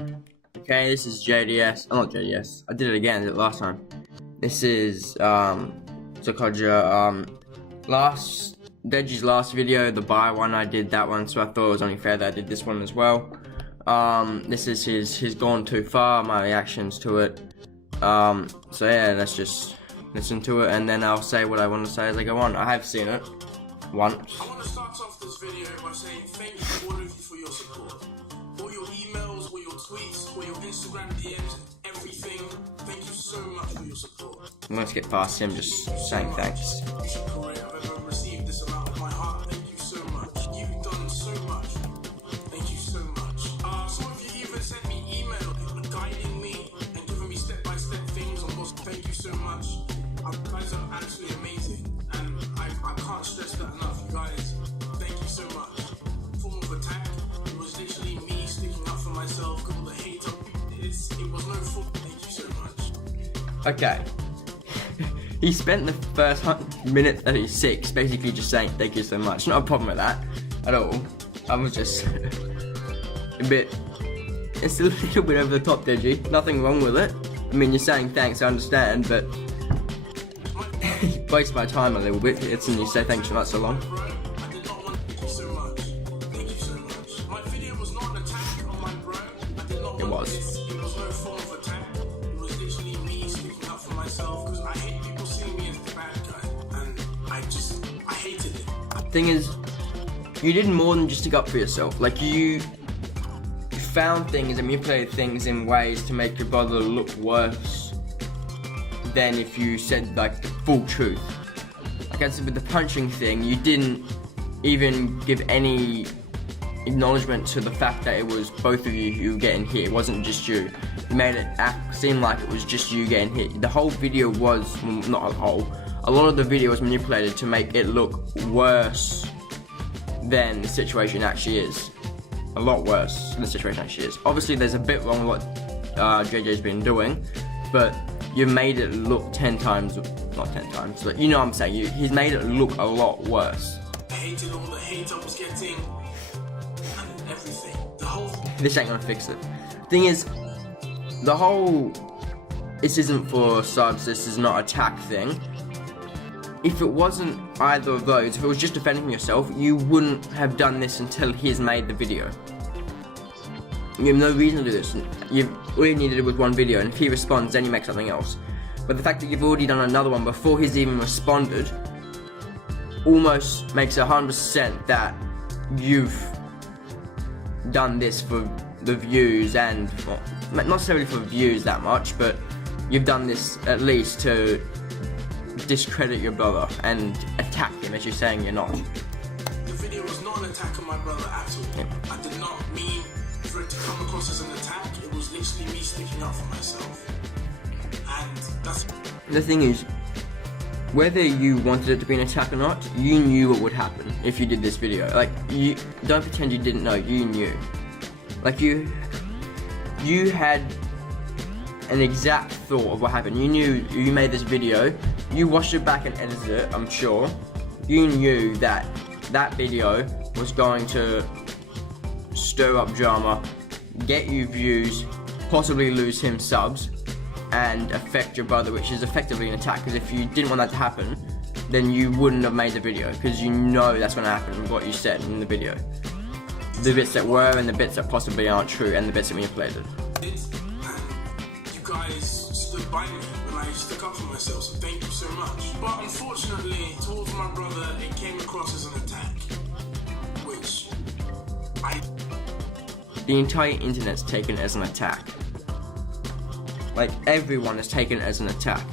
Okay, this is JDS. Oh, not JDS. I did it again. I did it last time. This is Sokoja. Deji's last video, the buy one. I did that one, so I thought it was only fair that I did this one as well. This is his gone too far. My reactions to it. So yeah, let's just listen to it, and then I'll say what I want to say as I go on. I have seen it once. I want to start off this video by saying thank you all of you for your support. All your emails, all your tweets, all your Instagram DMs, everything. Thank you so much for your support. Let's get past him just saying thanks. Career I've ever received this amount of my heart. Thank you so much. You've done so much. Thank you so much. Some of you even sent me email guiding me and giving me step-by-step things on what's. Thank you so much. You guys are absolutely amazing, and I can't stress that enough. You guys, thank you so much. Form of attack. It was literally me sticking up for myself. All the hate. It was no fault. Thank you so much. Okay. He spent the first minute 36 basically just saying thank you so much. Not a problem with that at all. I was just a bit. It's a little bit over the top, Deji. Nothing wrong with it. I mean, you're saying thanks, I understand, but waste my time a little bit. It's when you say thanks for not so long. It was. It was no form of attack. It was literally me speaking up for myself because I hate people seeing me as the bad guy, and I hated it. Thing is, you did more than just stick up for yourself. Like you found things and manipulated things in ways to make your brother look worse than if you said like the full truth. Like I said with the punching thing, you didn't even give any acknowledgement to the fact that it was both of you who were getting hit. It wasn't just you. You made it seem like it was just you getting hit. The whole video was, well, not a whole, a lot of the video was manipulated to make it look worse than the situation actually is. A lot worse than the situation actually is. Obviously there's a bit wrong with what JJ's been doing, but you made it look 10 times, not 10 times, but you know what I'm saying, he's made it look a lot worse. I hated all the hate I was getting. Everything. This ain't gonna fix it. Thing is, the whole this isn't for subs, this is not attack thing. If it wasn't either of those, if it was just defending yourself, you wouldn't have done this until he's made the video. You have no reason to do this. All you need to do was one video, and if he responds, then you make something else. But the fact that you've already done another one before he's even responded almost makes 100% that you've done this for the views, and well, not necessarily for views that much, but you've done this at least to discredit your brother and attack him as you're saying you're not. The video was not an attack on my brother at all. Yeah. I did not mean for it to come across as an attack. It was literally me sticking up for myself. And that's the thing is, whether you wanted it to be an attack or not, you knew what would happen if you did this video. Like, you don't pretend you didn't know, you knew. Like, you had an exact thought of what happened. You knew you made this video, you watched it back and edited it, I'm sure. You knew that that video was going to stir up drama, get you views, possibly lose him subs, and affect your brother, which is effectively an attack, because if you didn't want that to happen, then you wouldn't have made the video, because you know that's going to happen with what you said in the video. The bits that were, and the bits that possibly aren't true, and the bits that manipulated. You guys stood by me when I stuck up for myself, so thank you so much. But unfortunately, towards my brother, it came across as an attack, which the entire internet's taken as an attack. Like, everyone has taken it as an attack.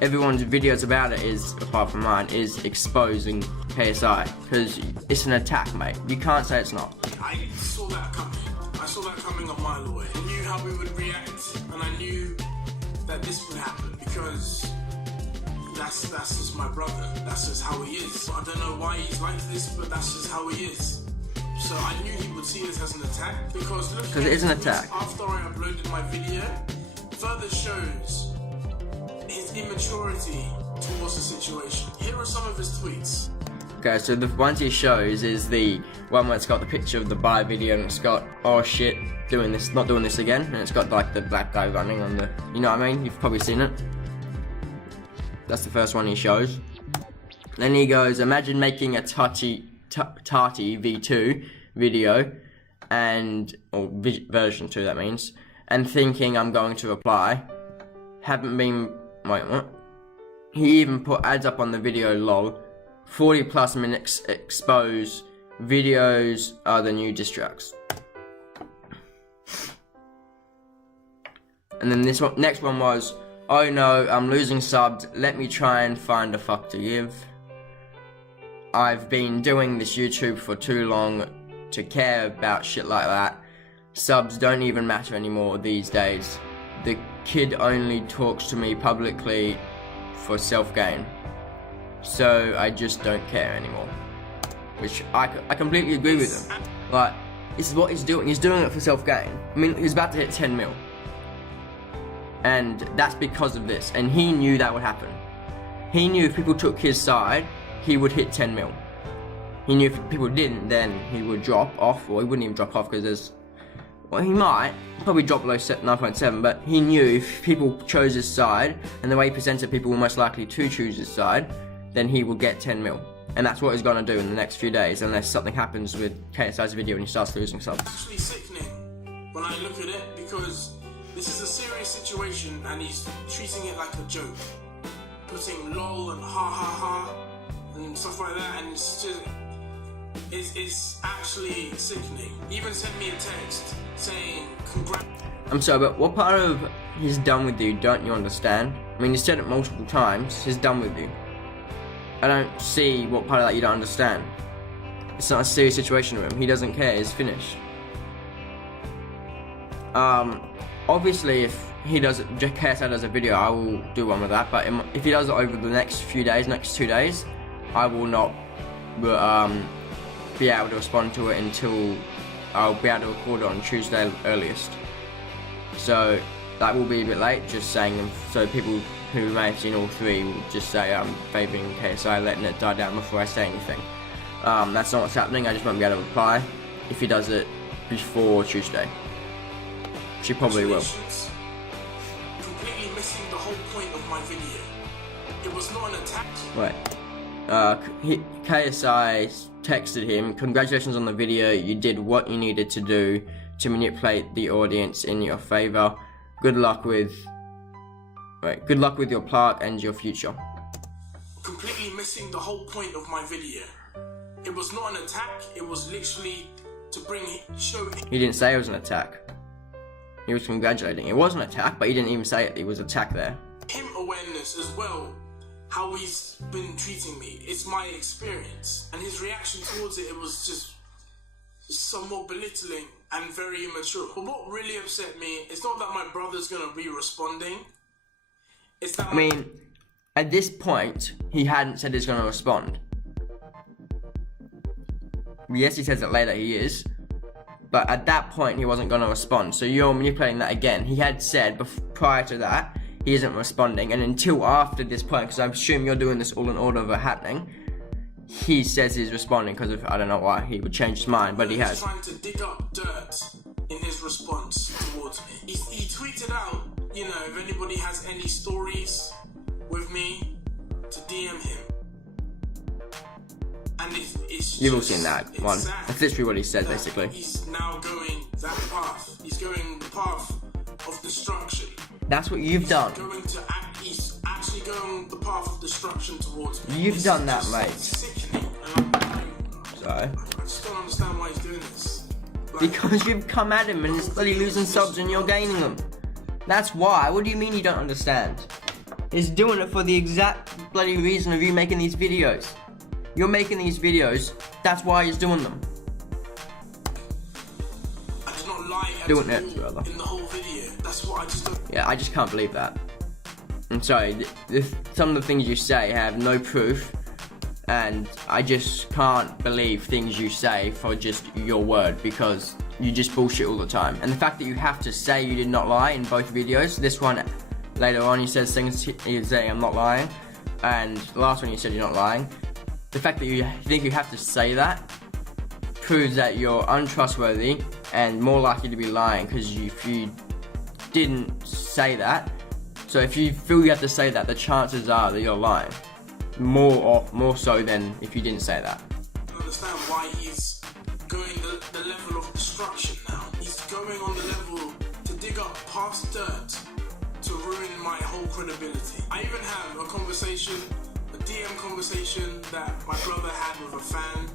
Everyone's videos about it is, apart from mine, is exposing KSI, because it's an attack, mate. You can't say it's not. I saw that coming. I saw that coming a mile away. I knew how we would react, and I knew that this would happen, because that's just my brother. That's just how he is. I don't know why he's like this, but that's just how he is. So I knew he would see this as an attack, because it is an attack. After I uploaded my video, further shows his immaturity towards the situation. Here are some of his tweets. Okay, so the ones he shows is the one where it's got the picture of the buy video and it's got, oh shit, doing this, not doing this again, and it's got like the black guy running on the, you know what I mean? You've probably seen it. That's the first one he shows. Then he goes, imagine making a Tati V2 video, or version 2 that means, and thinking I'm going to reply. Wait, what? He even put ads up on the video, lol. 40 plus minutes expose. Videos are the new diss tracks. And then this one, next one was, oh no, I'm losing subs. Let me try and find a fuck to give. I've been doing this YouTube for too long to care about shit like that. Subs don't even matter anymore these days. The kid only talks to me publicly for self-gain. So I just don't care anymore. Which I completely agree with him. Like, this is what he's doing. He's doing it for self-gain. I mean, he's about to hit 10 mil. And that's because of this. And he knew that would happen. He knew if people took his side, he would hit 10 mil. He knew if people didn't, then he would drop off. Or he wouldn't even drop off because there's... Well, he might. Probably drop below 9.7. But he knew if people chose his side, and the way he presented people were most likely to choose his side, then he will get 10 mil. And that's what he's going to do in the next few days, unless something happens with KSI's video and he starts losing subs. It's actually sickening when I look at it, because this is a serious situation and he's treating it like a joke. Putting lol and ha ha ha and stuff like that, and it's just... It's actually sickening. He even sent me a text saying, congrats. I'm sorry, but what part of he's done with you don't you understand? I mean, he said it multiple times, he's done with you. I don't see what part of that you don't understand. It's not a serious situation with him. He doesn't care. He's finished. Obviously, if he does, KSI does a video, I will do one with that. But if he does it over the next few days, next 2 days, I will not be able to respond to it until I'll be able to record it on Tuesday earliest. So that will be a bit late. Just saying, so people who may have seen all three will just say I'm favouring KSI, letting it die down before I say anything. That's not what's happening. I just won't be able to reply if he does it before Tuesday. She probably will. Completely missing the whole point of my video. It was not an attack. Wait. KSI texted him, congratulations on the video. You did what you needed to do to manipulate the audience in your favour. Good luck with your part and your future. Completely missing the whole point of my video. It was not an attack. It was literally to show. He didn't say it was an attack. He was congratulating. It was an attack, but he didn't even say it. It was attack there. Him awareness as well. How he's been treating me. It's my experience, and his reaction towards it was just somewhat belittling and very immature. But what really upset me, it's not that my brother's gonna be responding. It's that. I mean, at this point, he hadn't said he's gonna respond. Yes, he says it later. He is, but at that point, he wasn't gonna respond. So you're manipulating that again. He had said prior to that he isn't responding, and until after this point, because I assume you're doing this all in order of it happening, he says he's responding because of, I don't know why he would change his mind, but he has. He's trying to dig up dirt in his response towards me. He tweeted out, you know, if anybody has any stories with me, to DM him. And it's You've all seen that one. Sad. That's literally what he said, basically. He's now going that path. He's going the path of destruction. That's what you've done. He's actually going the path of destruction towards me. You've done that, mate. Sickening. So? I just don't understand why he's doing this. Because you've come at him and he's bloody losing subs and you're gaining them. That's why. What do you mean you don't understand? He's doing it for the exact bloody reason of you making these videos. You're making these videos, that's why he's doing them. I did not lie doing it, brother. In the whole video. That's what I just don't. Yeah, I just can't believe that. I'm sorry, some of the things you say have no proof, and I just can't believe things you say for just your word, because you just bullshit all the time. And the fact that you have to say you did not lie in both videos, this one later on he says things, he's saying I'm not lying, and the last one you said you're not lying. the fact that you think you have to say that proves that you're untrustworthy and more likely to be lying, because if you didn't say that, so if you feel you have to say that, the chances are that you're lying. More so than if you didn't say that. I understand why he's going the level of destruction now. He's going on the level to dig up past dirt to ruin my whole credibility. I even have a conversation, a DM conversation that my brother had with a fan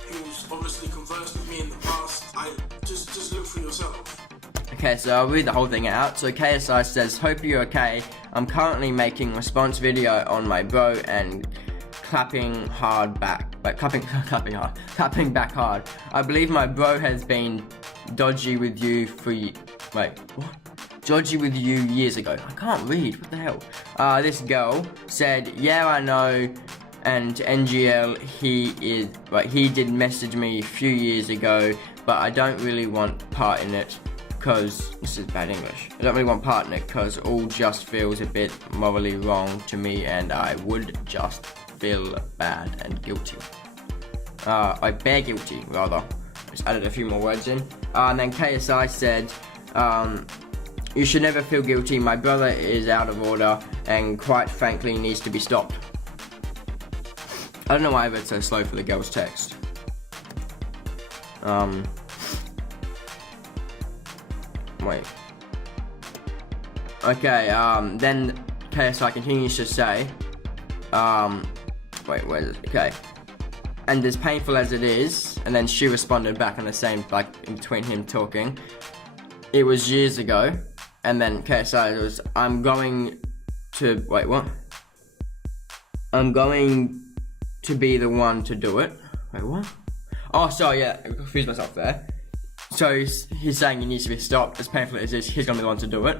who's obviously conversed with me in the past. I just look for yourself. Okay, so I'll read the whole thing out. So KSI says, hope you're okay. I'm currently making response video on my bro and clapping back hard. I believe my bro has been dodgy with you dodgy with you years ago. I can't read, what the hell? This girl said, yeah, I know, and NGL, he did message me a few years ago, but I don't really want part in it, because, this is bad English, I don't really want part in it, because all just feels a bit morally wrong to me, and I would just feel bad and guilty. I bear guilty, rather. Just added a few more words in. And then KSI said, you should never feel guilty, my brother is out of order, and quite frankly needs to be stopped. I don't know why I read so slow for the girl's text. Wait. Okay, then KSI continues to say, wait, where is it? Okay. And as painful as it is, and then she responded back on the same, like, in between him talking, it was years ago, and then KSI was, I'm going to be the one to do it. Wait, what? Oh, sorry, yeah, I confused myself there. So he's saying he needs to be stopped. As painful as it is, he's going to be the one to do it.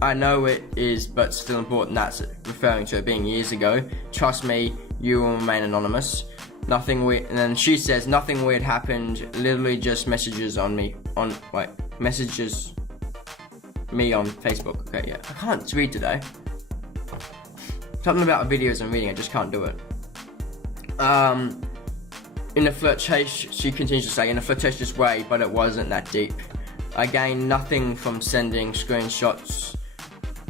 I know it is, but still important. That's referring to it being years ago. Trust me, you will remain anonymous. Nothing weird. And then she says, nothing weird happened. Literally just messages messages me on Facebook. Okay, yeah. I can't read today. Something about videos and reading, I just can't do it. In a flirtatious, she continues to say, in a flirtatious way, but it wasn't that deep. I gained nothing from sending screenshots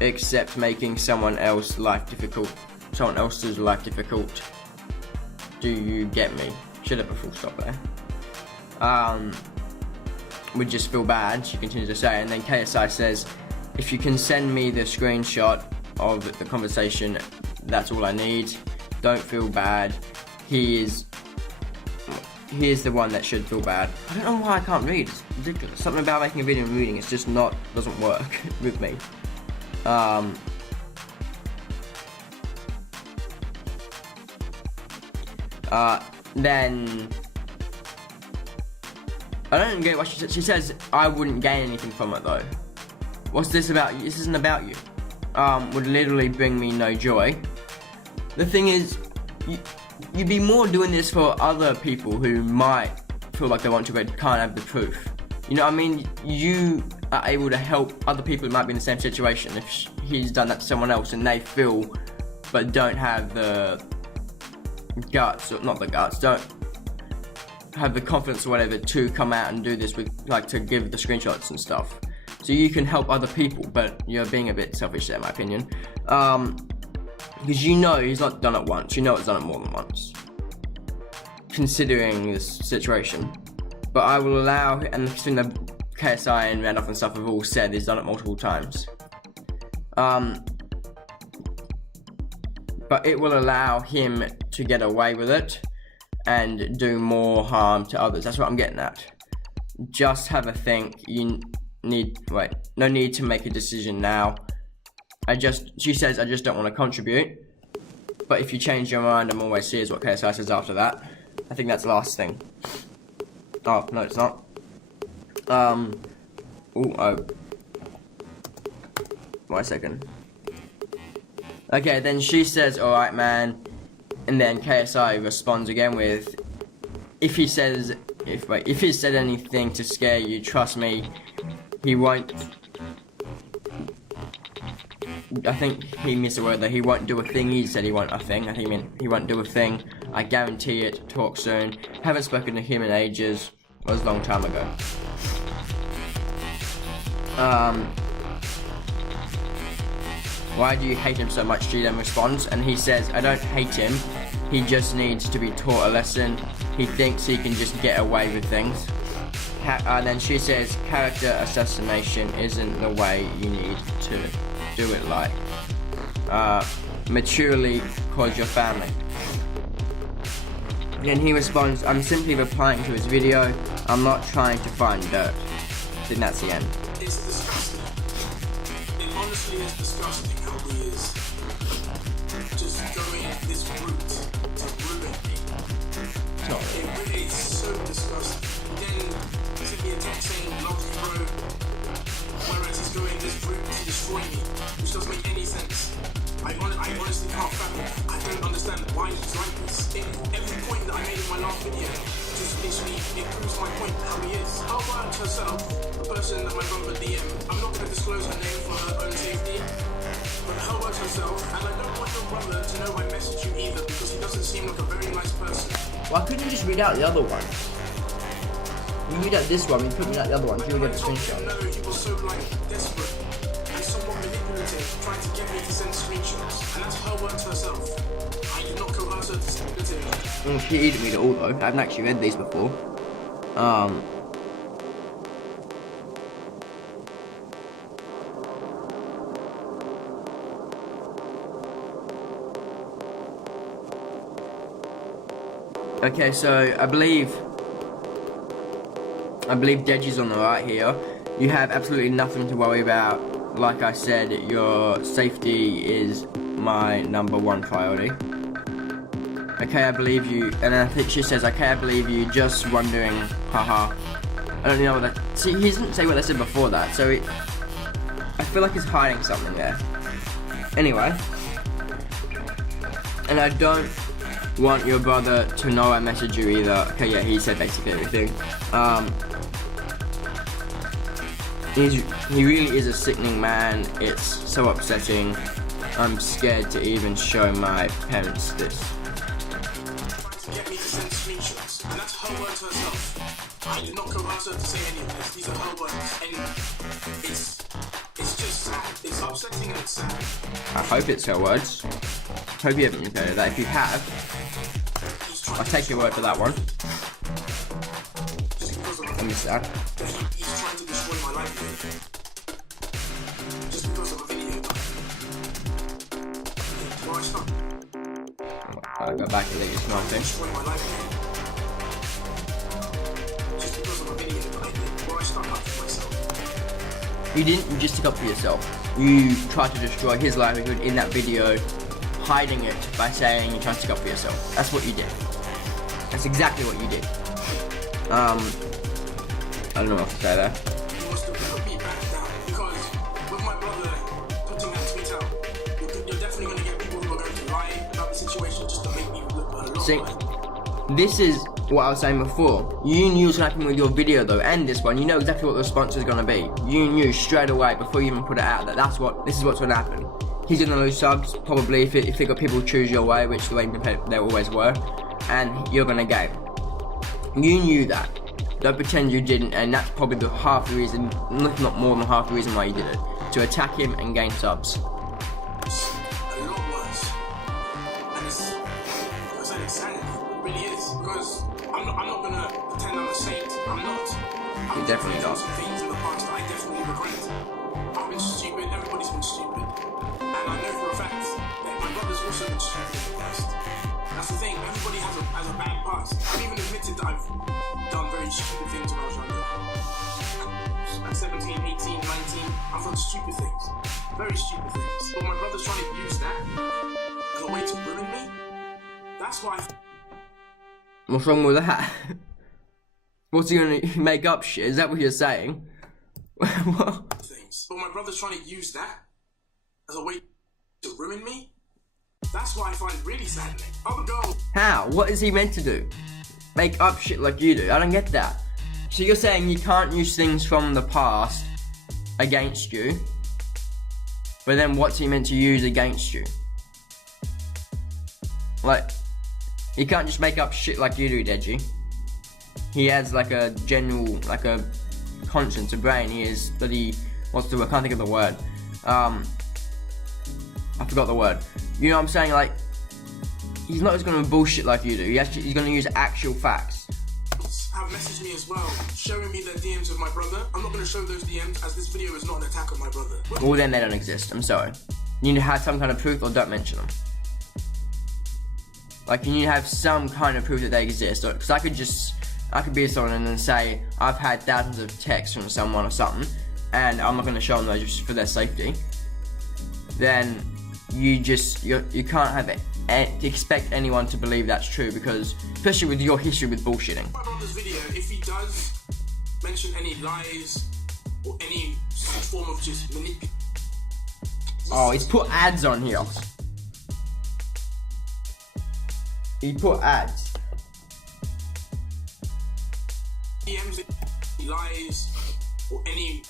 except making someone else's life difficult. Do you get me? Should have a full stop there. Would just feel bad, she continues to say, and then KSI says, if you can send me the screenshot of the conversation, that's all I need. Don't feel bad. He is the one that should feel bad. I don't know why I can't read. It's ridiculous. Something about making a video and reading, it's just doesn't work with me. Then I don't get what she said. She says I wouldn't gain anything from it though. What's this about? This isn't about you. Would literally bring me no joy. The thing is, you'd be more doing this for other people who might feel like they want to but can't have the proof. You know what I mean? You are able to help other people who might be in the same situation. If he's done that to someone else and they feel but don't have the guts, or not the guts, don't have the confidence or whatever to come out and do this with, like, to give the screenshots and stuff. So you can help other people, but you're being a bit selfish there, in my opinion. Because you know he's not done it once, you know it's done it more than once, considering this situation. But I will allow, and between the KSI and Randolph and stuff have all said he's done it multiple times. But it will allow him to get away with it and do more harm to others. That's what I'm getting at. Just have a think. No need to make a decision now. She says, I just don't want to contribute. But if you change your mind, I'm always here, is what KSI says after that. I think that's the last thing. Oh, no, it's not. Wait a second. Okay, then she says, alright, man. And then KSI responds again with, if he said anything to scare you, trust me, he won't. I think he missed a word there. He won't do a thing. He said he won't a thing. I think he meant he won't do a thing. I guarantee it. Talk soon. Haven't spoken to him in ages. It was a long time ago. Why do you hate him so much? She then responds, and he says, I don't hate him. He just needs to be taught a lesson. He thinks he can just get away with things. Then she says, character assassination isn't the way you need to do it, like. Maturely cause your family. Then he responds, I'm simply replying to his video. I'm not trying to find dirt. Then that's the end. It's disgusting. It honestly is disgusting how he is just going this route to ruin me. It really is so disgusting. Then sent me a text saying, love you, bro. Whereas he's going this route to destroy me, which doesn't make any sense. I honestly can't fathom. I don't understand why he's like this. Every point that I made in my last video just literally it proves my point how he is. How about herself, the person that my brother DM, I'm not going to disclose her name for her own safety, but how about herself, and I don't want your brother to know I messaged you either because he doesn't seem like a very nice person. Why couldn't you just read out the other one? You read out this one, you couldn't read out the other one, you would get the screenshot. No, he was so like desperate and somewhat manipulative, trying to get me to send screenshots, and that's her words herself. I did not coerce her to send it to him. She didn't read it all though. I haven't actually read these before. Okay, so I believe Deji's on the right here. You have absolutely nothing to worry about. Like I said, your safety is my #1 priority. Okay, I believe you. And I think she says, okay, I believe you. Just wondering, haha. I don't know what that. See, he doesn't say what I said before that, so I feel like he's hiding something there. Anyway, and I don't want your brother to know I messaged you either. Okay, yeah, he said basically everything. He really is a sickening man. It's so upsetting. I'm scared to even show my parents this. Get me to send screenshots, and that's her words herself. I did not coerce her to say any of this. These are her words, and it's just sad. It's upsetting and it's sad. I hope it's her words. Hope you haven't regretted that. If you have, I'll take your word for that one. I missed that. He's trying to destroy my life just because of a video. Why stop? I'll go back and let you smell thing. Destroy my life just because of a video that I did. Why stop after myself? You didn't just stick up for yourself. You tried to destroy his livelihood in that video, hiding it by saying you tried to stick up for yourself. That's what you did. That's exactly what you did. I don't know what to say there. You must have put me back down because with my brother putting that tweet out, you're definitely going to get people who are going to lie about the situation just to make me look a lot See, like. this is what I was saying before. You knew what's happening with your video though, and this one. You know exactly what the response is going to be. You knew straight away before you even put it out that this is what's going to happen. He's going to lose subs probably if they got people choose your way, which they always were, and you're going to gain. You knew that. Don't pretend you didn't, and that's probably the half the reason, if not more than half the reason why you did it. To attack him and gain subs. A lot worse. And it's an insanity. It really is. Because I'm not gonna pretend I'm a saint. I'm not. You're definitely not. Some things in the past that I definitely regret. I've been stupid, everybody's been stupid. And I know for a fact that my brother's also been stupid in the past. That's the thing, everybody has a bad past. I've even admitted that I've done very stupid things when I was younger. At 17, 18, 19, I've done stupid things. Very stupid things. But my brother's trying to use that as a way to ruin me. That's why What's wrong with that? What's he gonna make up shit? Is that what you're saying? What? things. But my brother's trying to use that as a way to ruin me. That's why I find it really saddening. Other girls. How? What is he meant to do? Make up shit like you do? I don't get that. So you're saying you can't use things from the past against you, but then what's he meant to use against you? Like, He can't just make up shit like you do, Deji. He has like a general, like a conscience, a brain. He is bloody, what's the word? I can't think of the word. I forgot the word. You know what I'm saying? Like, he's not just gonna bullshit like you do. He's gonna use actual facts. Have messaged me as well, showing me their DMs of my brother. I'm not gonna show those DMs as this video is not an attack on my brother. Well, then they don't exist. I'm sorry. You need to have some kind of proof, or don't mention them. Like, you need to have some kind of proof that they exist. Because I could be someone and then say, I've had thousands of texts from someone or something, and I'm not going to show them those just for their safety. Then you can't have expect anyone to believe that's true, because, especially with your history with bullshitting. On this video, if he does mention any lies or any form of just manipulation. Oh, he's put ads on here. He put ads. DMs, lies, or any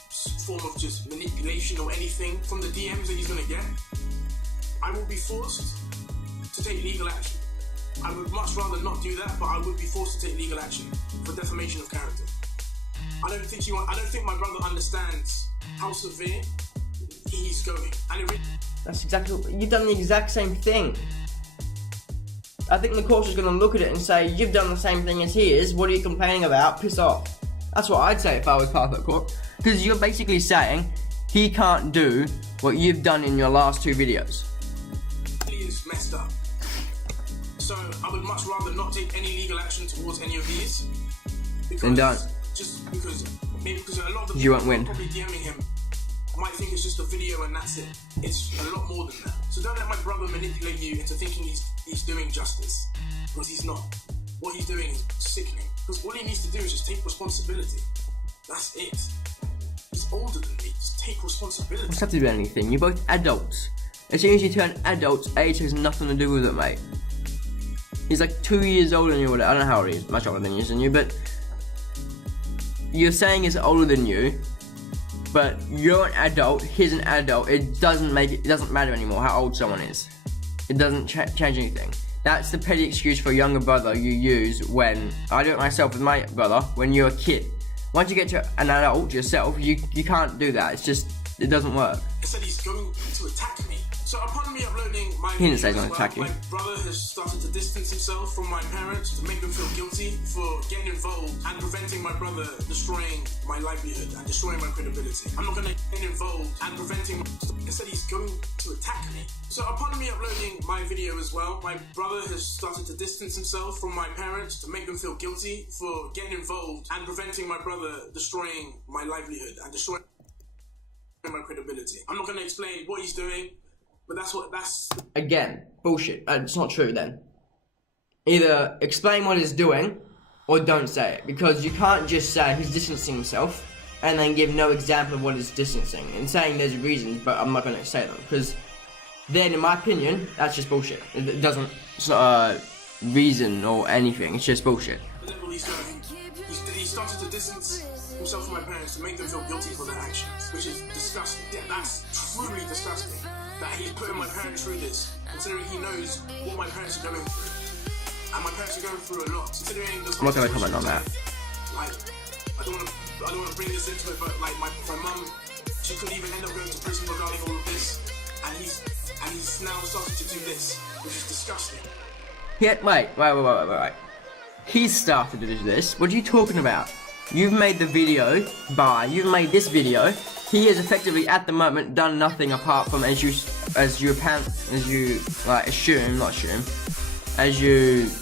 form of just manipulation or anything from the DMs that he's gonna get, I will be forced to take legal action. I would much rather not do that, but I would be forced to take legal action for defamation of character. I don't think my brother understands how severe he's going. And that's exactly, you've done the exact same thing. I think the course is going to look at it and say, you've done the same thing as he is, what are you complaining about, piss off. That's what I'd say if I was part of that court. Because you're basically saying, he can't do what you've done in your last 2 videos. He is messed up. So I would much rather not take any legal action towards any of these. Then don't. Just because a lot of the you won't win. Probably DMing him might think it's just a video and that's it. It's a lot more than that. So don't let my brother manipulate you into thinking he's doing justice, because he's not. What he's doing is sickening. Because all he needs to do is just take responsibility. That's it. He's older than me. Just take responsibility. What's have to do anything? You're both adults. As soon as you turn adults, age has nothing to do with it, mate. He's like 2 years older than you. I don't know how old he is. Much older than you, but you're saying he's older than you. But you're an adult, he's an adult, it doesn't matter anymore how old someone is. It doesn't change anything. That's the petty excuse for a younger brother you use when, I do it myself with my brother, when you're a kid. Once you get to an adult yourself, you can't do that, it doesn't work. He said he's going to attack me. So upon me uploading my He didn't say he's videos going to attack you. my brother has started to distance himself from my parents to make them feel guilty for getting involved and preventing my brother destroying my livelihood and destroying my credibility. I'm not going to get involved and preventing He said he's going to attack me. So upon me uploading my video as well, my brother has started to distance himself from my parents to make them feel guilty for getting involved and preventing my brother destroying my livelihood and destroying my credibility. I'm not going to explain what he's doing, but that's... Again, bullshit. It's not true then. Either explain what he's doing, or don't say it. Because you can't just say he's distancing himself, and then give no example of what he's distancing. And saying there's reasons, but I'm not going to say them. Because then, in my opinion, that's just bullshit. It's not a reason or anything, it's just bullshit. The level he's going, he started to distance himself from my parents to make them feel guilty for their actions, which is disgusting. Yeah, that's truly disgusting. That he's putting my parents through this, considering he knows what my parents are going through. And my parents are going through a lot. Considering I'm not going to comment on that. Like, I don't want to bring this into it, but like my mum, she could even end up going to prison regarding all of this. And he's now starting to do this, which is disgusting. Yeah, wait. He started to do this. What are you talking about? You've made the video, you've made this video. He has effectively, at the moment, done nothing apart from, as you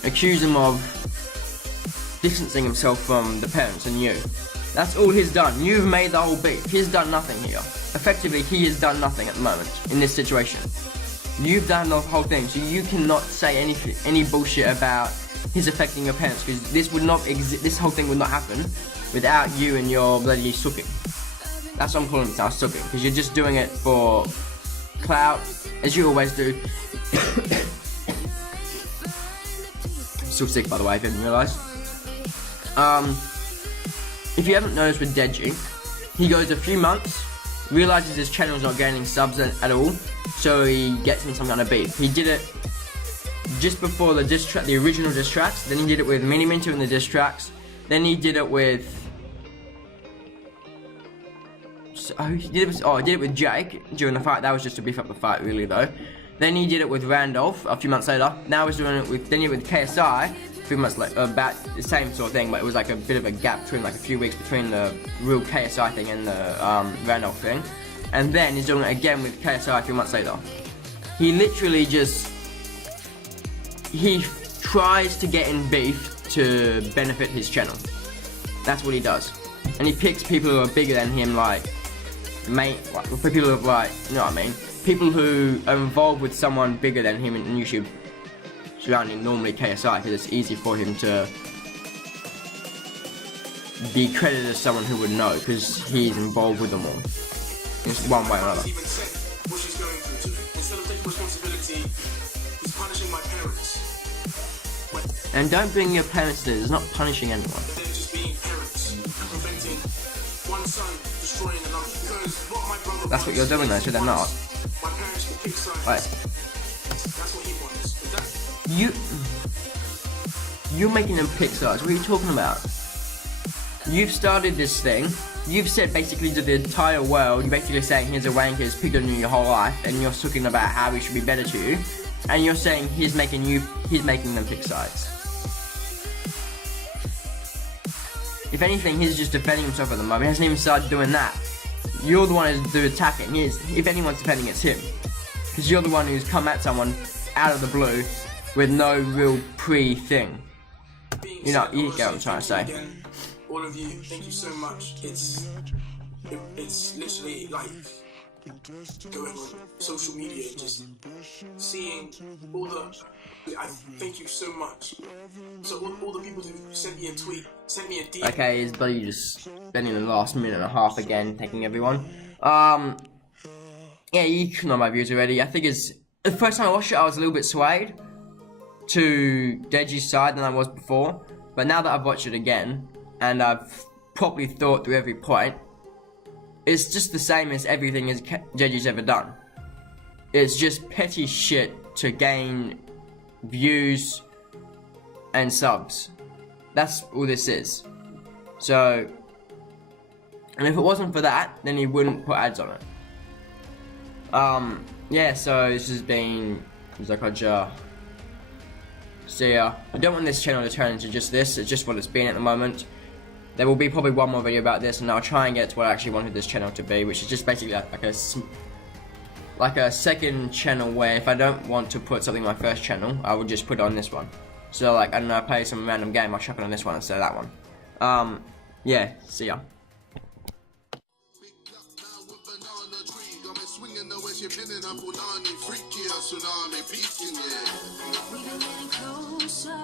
accuse him of distancing himself from the parents and you. That's all he's done. You've made the whole beat. He's done nothing here. Effectively, he has done nothing at the moment in this situation. You've done the whole thing, so you cannot say any bullshit about his affecting your parents, because this would not exist. This whole thing would not happen without you and your bloody sucking. That's what I'm calling it now, sucking, because you're just doing it for clout, as you always do. I'm still sick, by the way, if you haven't realised. If you haven't noticed with Deji, he goes a few months, realises his channel's not gaining subs at all, so he gets in some kind of beef. He did it just before the diss track, the original diss tracks. Then he did it with Mini Minter in the diss tracks. Then he did it with. He did it with Jake during the fight. That was just to beef up the fight, really, though. Then he did it with Randolph a few months later. Now he's doing it with. Then he did it with KSI. A few months later, about the same sort of thing, but it was like a bit of a gap between, like a few weeks between the real KSI thing and the Randolph thing. And then he's doing it again with KSI a few months later. He literally just. He tries to get in beef to benefit his channel. That's what he does. And he picks people who are bigger than him, like, people who are like, you know what I mean? People who are involved with someone bigger than him in YouTube, surrounding normally KSI, because it's easy for him to be credited as someone who would know, because he's involved with them all. It's one way or another. And don't bring your parents to this, it's not punishing anyone. They're just being parents, preventing one son destroying another. Because what my brother That's what you're doing though, so they're not. My parents will pick sides. Right. That's what he wants. You're making them pick sides. What are you talking about? You've started this thing. You've said basically to the entire world, you're basically saying here's a wanker who's picked on you your whole life, and you're talking about how he should be better to you, and you're saying he's making them pick sides. If anything, he's just defending himself at the moment. He hasn't even started doing that. You're the one who's attacking. If anyone's defending, it's him. Because you're the one who's come at someone out of the blue with no real pre-thing. You know, you get what I'm trying to say. All of you, thank you so much. It's literally like going on social media and just seeing all the. I thank you so much. So all the people who sent me a tweet, sent me a DM. Okay, he's bloody just spending the last minute and a half again, taking everyone. Yeah, you know my views already. I think it's the first time I watched it, I was a little bit swayed to Deji's side than I was before. But now that I've watched it again and I've properly thought through every point, it's just the same as everything Deji's ever done. It's just petty shit to gain views and subs. That's all this is. So, and if it wasn't for that, then he wouldn't put ads on it. Yeah, so this has been Zakaja. See ya. I don't want this channel to turn into just this, it's just what it's been at the moment. There will be probably one more video about this, and I'll try and get to what I actually wanted this channel to be, which is just basically like a second channel where if I don't want to put something on my first channel, I would just put it on this one. So like, I don't know, I play some random game, I'll chuck it on this one instead of that one. Yeah, see ya. We getting closer.